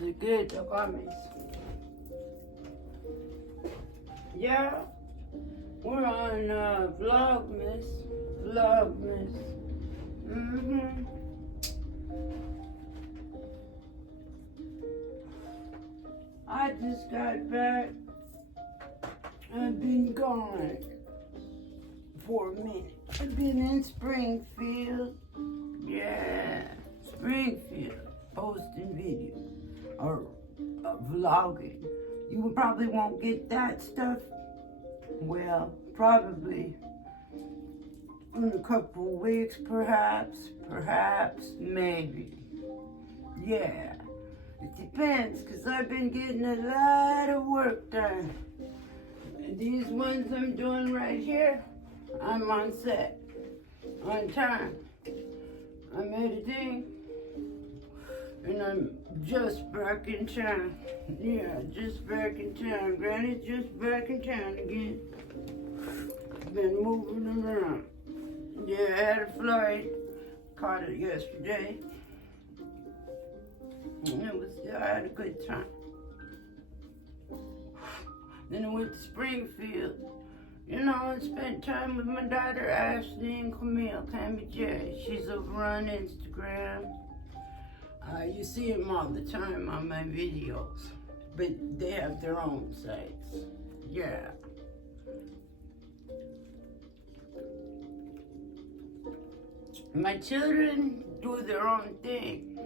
These are good gummies. Yeah, we're on Vlogmas. I just got back. I've been gone for a minute. I've been in Springfield. Yeah, Springfield, posting videos or vlogging. You probably won't get that stuff. Well, probably in a couple of weeks, perhaps, maybe. Yeah, it depends, because I've been getting a lot of work done. And these ones I'm doing right here, I'm on set, on time. I'm editing, and I'm just back in town. Yeah, just back in town. Granny, just back in town again. Been moving around. Yeah, I had a flight. Caught it yesterday. And I had a good time. Then I went to Springfield. You know, I spent time with my daughter Ashley and Camille, Cammy J. She's over on Instagram. You see them all the time on my videos, but they have their own sites. Yeah. My children do their own thing,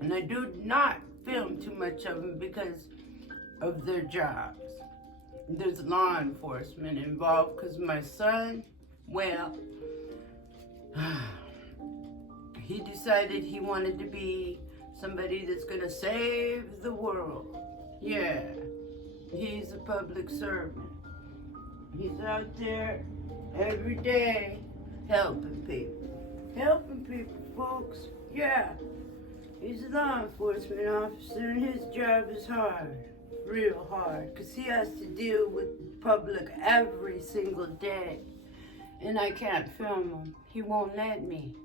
and I do not film too much of them because of their jobs. There's law enforcement involved because my son, well, he decided he wanted to be somebody that's gonna save the world. Yeah, he's a public servant. He's out there every day helping people. Helping people, folks. Yeah, he's a law enforcement officer and his job is hard. Real hard, because he has to deal with the public every single day. And I can't film him. He won't let me.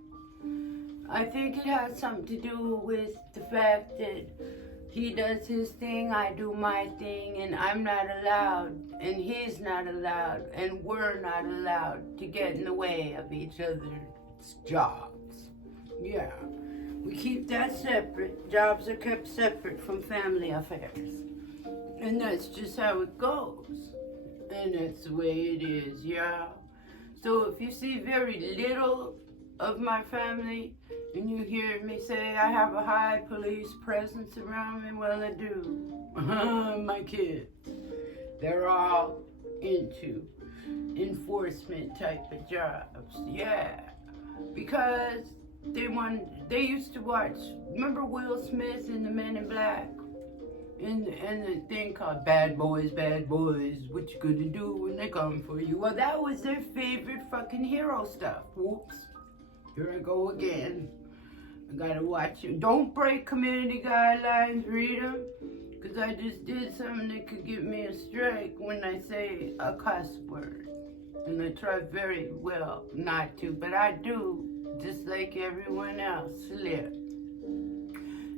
I think it has something to do with the fact that he does his thing, I do my thing, and I'm not allowed, and he's not allowed, and we're not allowed to get in the way of each other's jobs. Yeah, we keep that separate. Jobs are kept separate from family affairs. And that's just how it goes. And that's the way it is, yeah. So if you see very little of my family and you hear me say I have a high police presence around me, well, I do. My kids, they're all into enforcement type of jobs, yeah. Because they used to watch, remember Will Smith in the Men in Black? And the thing called Bad Boys, what you gonna do when they come for you? Well, that was their favorite fucking hero stuff. Whoops. Here I go again. I gotta watch it. Don't break community guidelines, read them. Because I just did something that could give me a strike when I say a cuss word. And I try very well not to, but I do, just like everyone else, slip.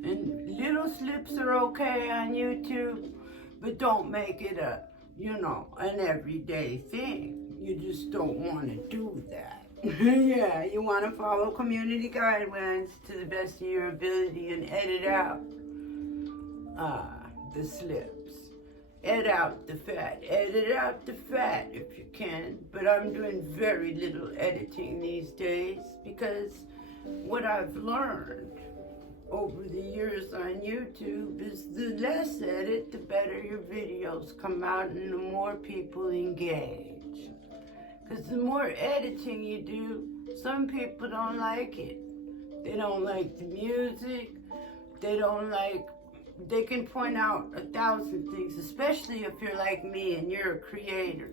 And little slips are okay on YouTube, but don't make it an everyday thing. You just don't want to do that. Yeah, you want to follow community guidelines to the best of your ability and edit out the slips. Edit out the fat if you can, but I'm doing very little editing these days because what I've learned over the years on YouTube is the less edit, the better your videos come out and the more people engage. Because the more editing you do, some people don't like it. They don't like the music. They can point out 1,000 things, especially if you're like me and you're a creator.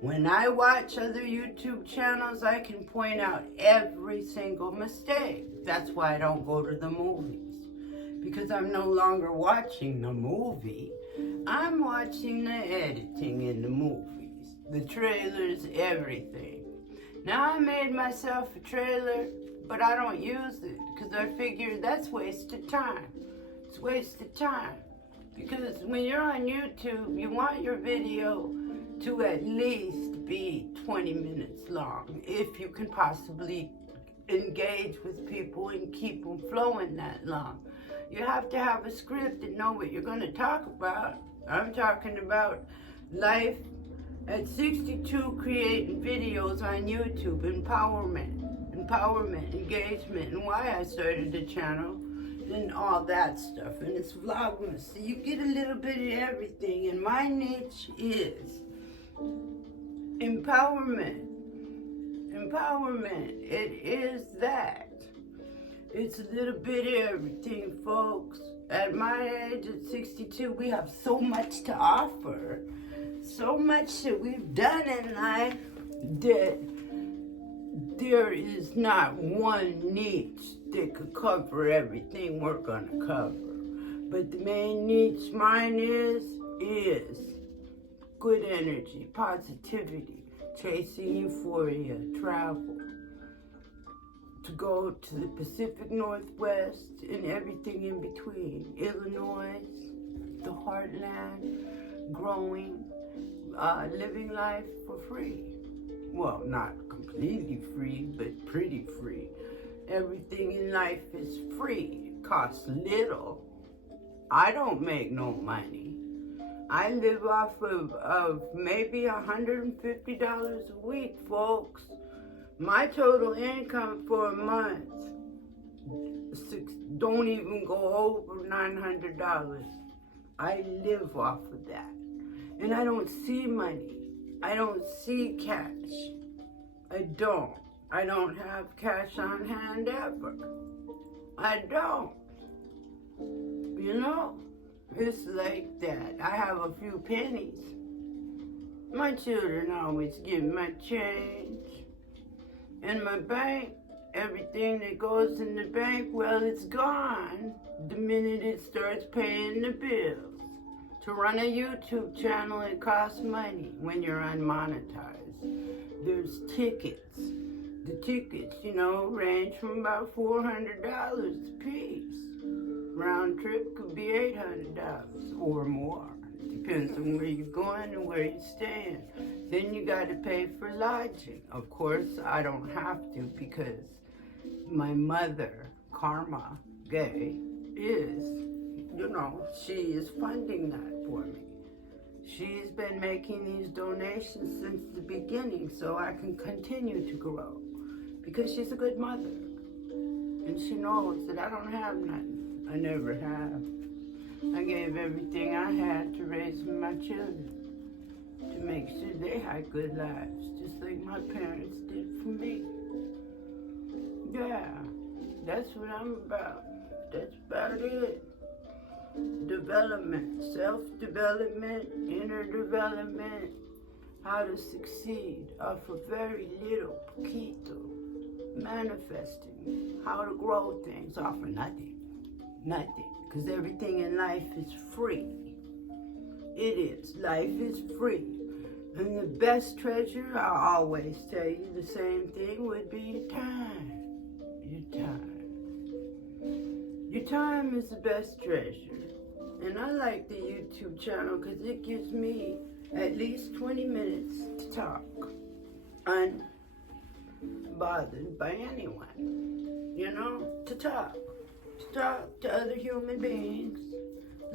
When I watch other YouTube channels, I can point out every single mistake. That's why I don't go to the movies. Because I'm no longer watching the movie. I'm watching the editing in the movies. The trailers, everything. Now I made myself a trailer, but I don't use it because I figure that's wasted time. It's a waste of time. Because when you're on YouTube, you want your video to at least be 20 minutes long, if you can possibly engage with people and keep them flowing that long. You have to have a script and know what you're going to talk about. I'm talking about life at 62, creating videos on YouTube, empowerment, engagement, and why I started the channel, and all that stuff. And it's vlogmas, so you get a little bit of everything. And my niche is empowerment. It is that. It's a little bit of everything, folks. At my age, at 62, we have so much to offer. So much that we've done in life that there is not one niche that could cover everything we're gonna cover. But the main niche mine is good energy, positivity, chasing euphoria, travel, to go to the Pacific Northwest and everything in between. Illinois, the heartland, growing, living life for free. Well, not completely free, but pretty free. Everything in life is free. It costs little. I don't make no money. I live off of maybe $150 a week, folks. My total income for a month don't even go over $900. I live off of that. And I don't see money. I don't see cash. I don't. I don't have cash on hand ever. I don't. You know? It's like that. I have a few pennies. My children always give me my change. In my bank, everything that goes in the bank, well, it's gone the minute it starts paying the bills. To run a YouTube channel, it costs money when you're unmonetized. There's tickets. The tickets, range from about $400 a piece. Round trip could be $800 or more. Depends on where you're going and where you're staying. Then you got to pay for lodging. Of course, I don't have to because my mother, Karma Gay, she is funding that for me. She's been making these donations since the beginning so I can continue to grow because she's a good mother. And she knows that I don't have nothing. I never have. I gave everything I had to raise my children, to make sure they had good lives, just like my parents did for me. Yeah, that's what I'm about. That's about it. Development, self-development, inner development, how to succeed off of very little, poquito, manifesting, how to grow things off of nothing, because everything in life is free. It is. Life is free. And the best treasure, I always tell you the same thing, would be your time. Your time. Your time is the best treasure. And I like the YouTube channel because it gives me at least 20 minutes to talk, unbothered by anyone, to talk to other human beings,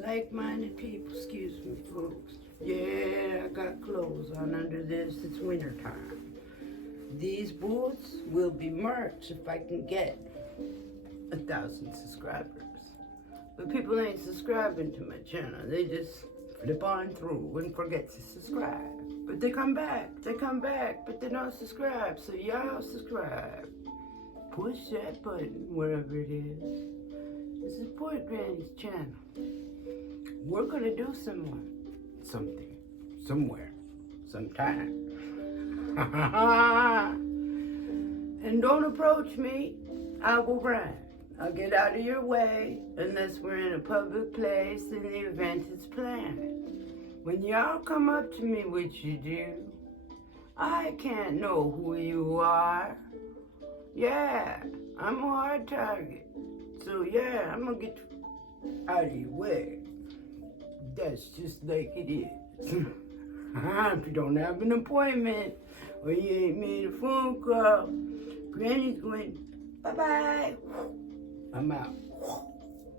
like-minded people. Excuse me, folks. Yeah, I got clothes on under this. It's winter time. These boots will be merch if I can get 1,000 subscribers. But people ain't subscribing to my channel. They just flip on through and forget to subscribe. But they come back, but they don't subscribe. So y'all subscribe. Push that button wherever it is. This is Poor Granny's channel. We're gonna do something, somewhere, sometime. And don't approach me. I will run. I'll get out of your way unless we're in a public place and the event is planned. When y'all come up to me, which you do, I can't know who you are. Yeah, I'm a hard target. So yeah, I'm gonna get out of your way. That's just like it is. If you don't have an appointment or you ain't made a phone call, Granny's going, bye-bye. I'm out.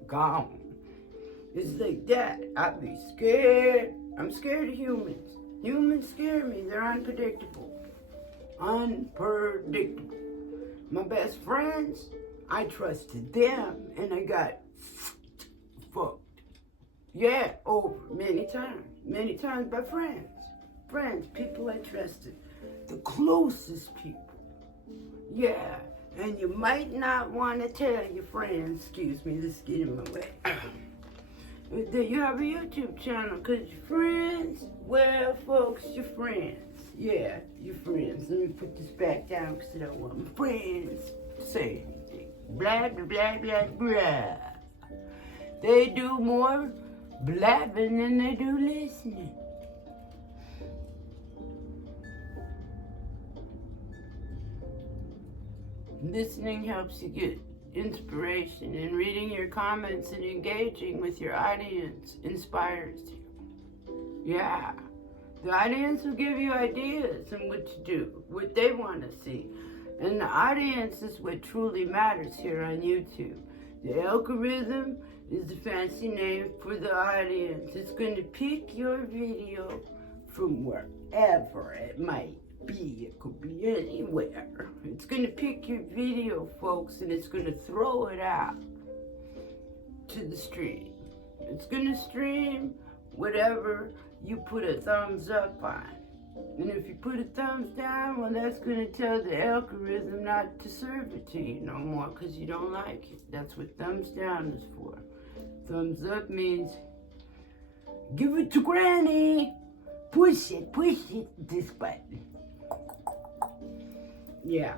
Gone. It's like that. I be scared. I'm scared of humans. Humans scare me. They're unpredictable. Unpredictable. My best friends, I trusted them and I got fucked. Yeah, over many times by friends, people I trusted, the closest people. Yeah, and you might not want to tell your friends, excuse me, this is getting in my way, that you have a YouTube channel, because your friends, well, folks, your friends. Yeah, your friends. Let me put this back down because I don't want my friends to say anything. Blah, blah, blah, blah, blah. They do more blabbing than they do listening. Listening helps you get inspiration, and reading your comments and engaging with your audience inspires you. Yeah. The audience will give you ideas on what to do, what they want to see. And the audience is what truly matters here on YouTube. The algorithm is the fancy name for the audience. It's going to pick your video from wherever it might be. It could be anywhere. It's going to pick your video, folks, and it's going to throw it out to the stream. It's going to stream whatever you put a thumbs up on. And if you put a thumbs down, well, that's going to tell the algorithm not to serve it to you no more because you don't like it. That's what thumbs down is for. Thumbs up means give it to Granny. Push it, this button. Yeah.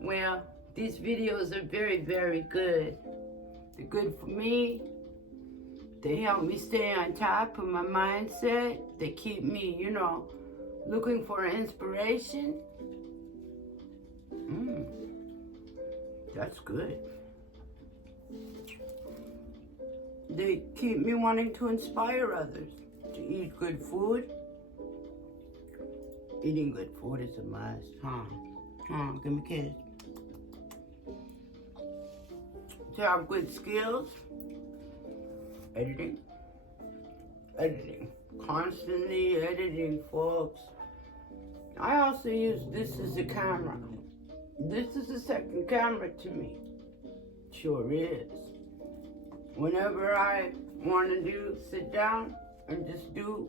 Well, these videos are very, very good. They're good for me. They help me stay on top of my mindset. They keep me, looking for inspiration. That's good. They keep me wanting to inspire others to eat good food. Eating good food is a must, huh? Give me a kiss. To have good skills. Editing. Constantly editing, folks. I also use this as a camera. This is a second camera to me. Sure is. Whenever I want to sit down and just do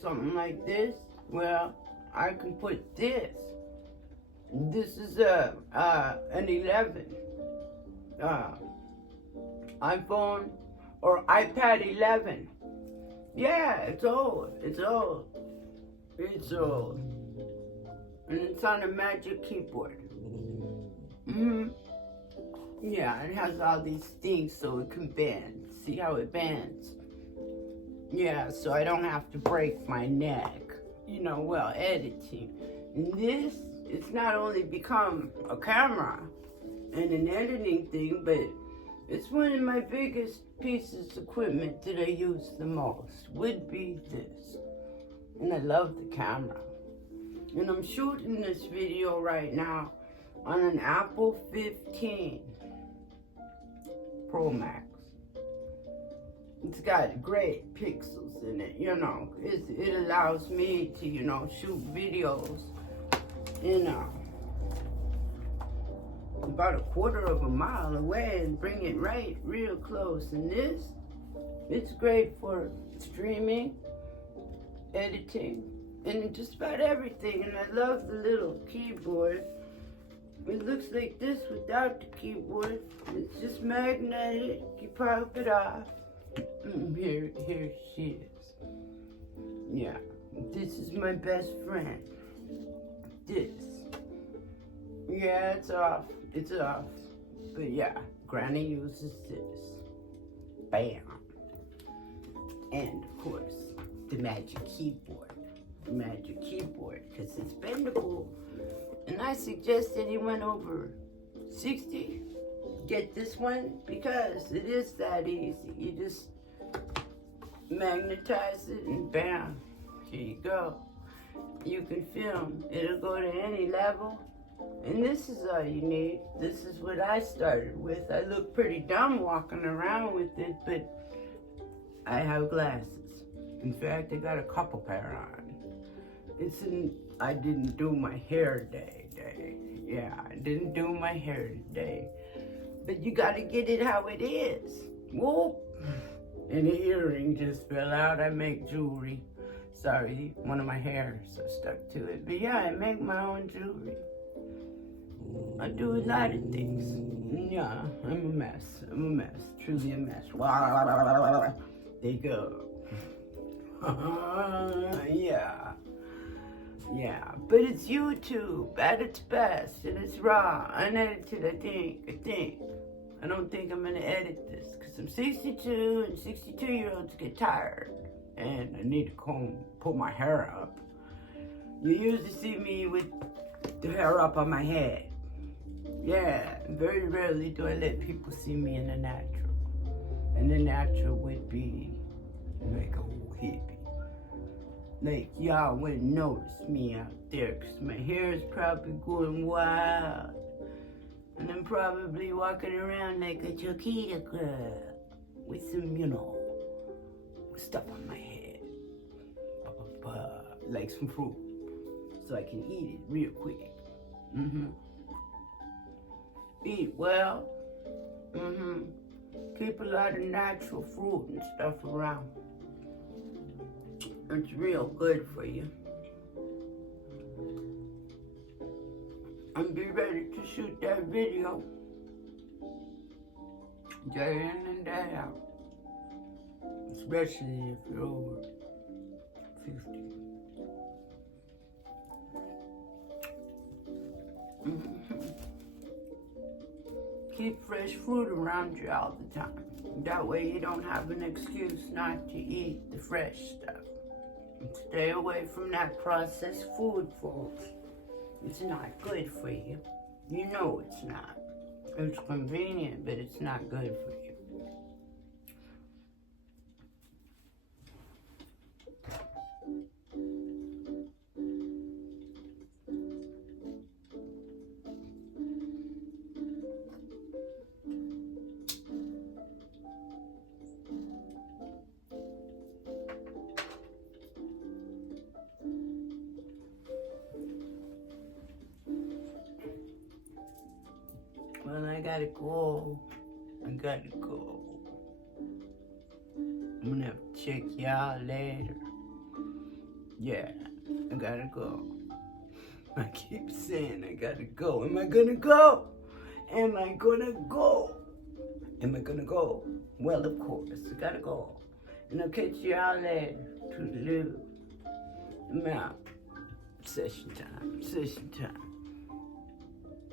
something like this, well, I can put this. This is an 11 iPhone or iPad 11. Yeah, it's old. And it's on a magic keyboard. Yeah, it has all these things so it can bend. See how it bends? Yeah, so I don't have to break my neck, while editing. And this, it's not only become a camera and an editing thing, but it's one of my biggest pieces of equipment that I use the most, would be this. And I love the camera. And I'm shooting this video right now on an Apple 15 Pro Max. It's got great pixels in it, It allows me to, shoot videos in about a quarter of a mile away and bring it right real close. And this, it's great for streaming, editing, and just about everything. And I love the little keyboard. It looks like this without the keyboard. It's just magnetic. You pop it off. Here she is. Yeah, this is my best friend. This. Yeah, it's off. But yeah, Granny uses this. Bam. And of course, the magic keyboard. Because it's bendable. And I suggest anyone over 60 get this one because it is that easy. You just magnetize it and bam, here you go. You can film. It'll go to any level. And this is all you need. This is what I started with. I look pretty dumb walking around with it, but I have glasses. In fact, I got a couple pair on. I didn't do my hair today. Yeah, I didn't do my hair today. But you gotta get it how it is. Whoop! And the earring just fell out. I make jewelry. Sorry, one of my hairs stuck to it. But yeah, I make my own jewelry. I do a lot of things. Yeah, I'm a mess. Truly a mess. There you go. Yeah, but it's YouTube at its best, and it's raw, unedited, I think. I don't think I'm gonna edit this, because I'm 62, and 62-year-olds get tired, and I need to pull my hair up. You usually see me with the hair up on my head. Yeah, very rarely do I let people see me in the natural. And the natural would be like a old hippie. Like, y'all wouldn't notice me out there because my hair is probably going wild. And I'm probably walking around like a Chiquita girl with some, stuff on my head. Like some fruit. So I can eat it real quick. Eat well. Keep a lot of natural fruit and stuff around. It's real good for you. And be ready to shoot that video day in and day out. Especially if you're over 50. Keep fresh fruit around you all the time. That way you don't have an excuse not to eat the fresh stuff. And stay away from that processed food, folks. It's not good for you. You know it's not. It's convenient, but it's not good for you. Well, I gotta go. I'm gonna have to check y'all later. Yeah, I gotta go. I keep saying I gotta go. Am I gonna go? Well, of course, I gotta go. And I'll catch y'all later. Toodaloo. I'm out. Session time.